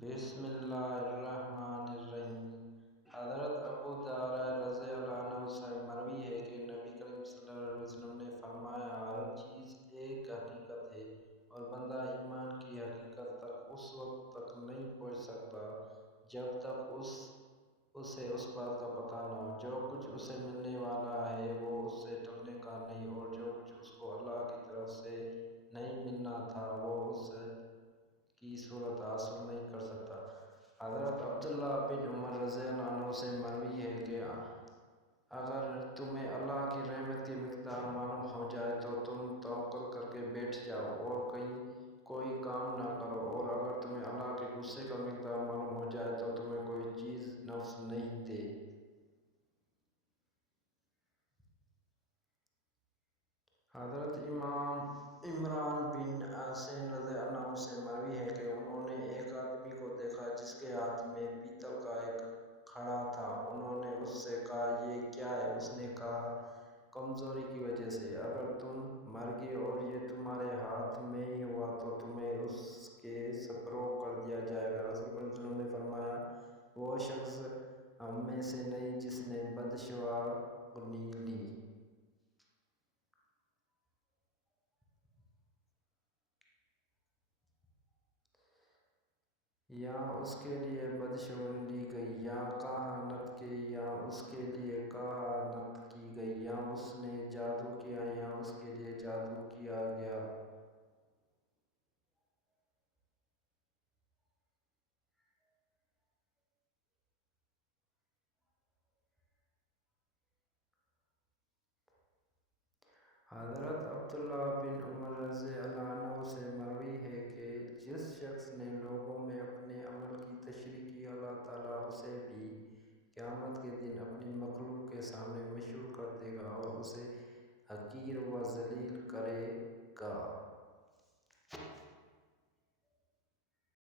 بسم اللہ الرحمن الرحیم۔ حضرت ابو درداء رضی اللہ عنہ سے مروی ہے کہ نبی کریم صلی اللہ علیہ وسلم نے فرمایا، ہر چیز ایک حقیقت ہے اور بندہ ایمان کی حقیقت تک اس وقت تک نہیں پہنچ سکتا جب تک اسے اس بات کا پتہ نہ ہو جو کچھ اسے ملنے والا ہے وہ اس سے ٹلنے کا نہیں، اور جو کچھ اس کو اللہ کی طرف سے نہیں ملنا تھا وہ اس کی صورت حاصل نہیں کر سکتا۔ حضرت عبداللہ بن عمر رضی اللہ عنہ سے مروی ہے کہ اگر تمہیں اللہ کی رحمت کی مقدار معلوم ہو جائے تو تم توکل کر کے بیٹھ جاؤ اور کوئی کام نہ کرو، اور اگر تمہیں اللہ کے غصے کا مقدار معلوم ہو جائے تو تمہیں کوئی چیز نفع نہیں دے۔ حضرت امام عمران بن حسین رضی اللہ عنہ سے مروی ہے کہ انہوں نے ایک آدمی کو دیکھا جس کے ہاتھ میں پیتل کا ایک گھڑا تھا۔ انہوں نے اس سے کہا، یہ کیا ہے؟ اس نے کہا، کمزوری کی وجہ سے اگر تم مر گئے اور یہ تمہارے ہاتھ میں ہی ہوا تو تمہیں اس کے سپرد کر دیا جائے گا۔ رسول اللہ صلی اللہ علیہ وسلم نے فرمایا، وہ شخص ہم میں سے نہیں جس نے بدشگونی لی یا اس کے لیے بدشگونی لی گئی، یا کہانت کی یا اس کے لیے کہانت کی گئی، یا اس نے جادو کیا یا اس کے لیے جادو کیا گیا۔ حضرت عبداللہ بن عمر رضی اللہ عنہ سے مروی ہے کہ جس شخص نے لوگوں میں اپنے عمل کی تشریح کی، اللہ تعالیٰ اسے بھی قیامت کے دن اپنی مخلوق کے سامنے مشہور کر دے گا اور اسے حقیر و ذلیل کرے گا۔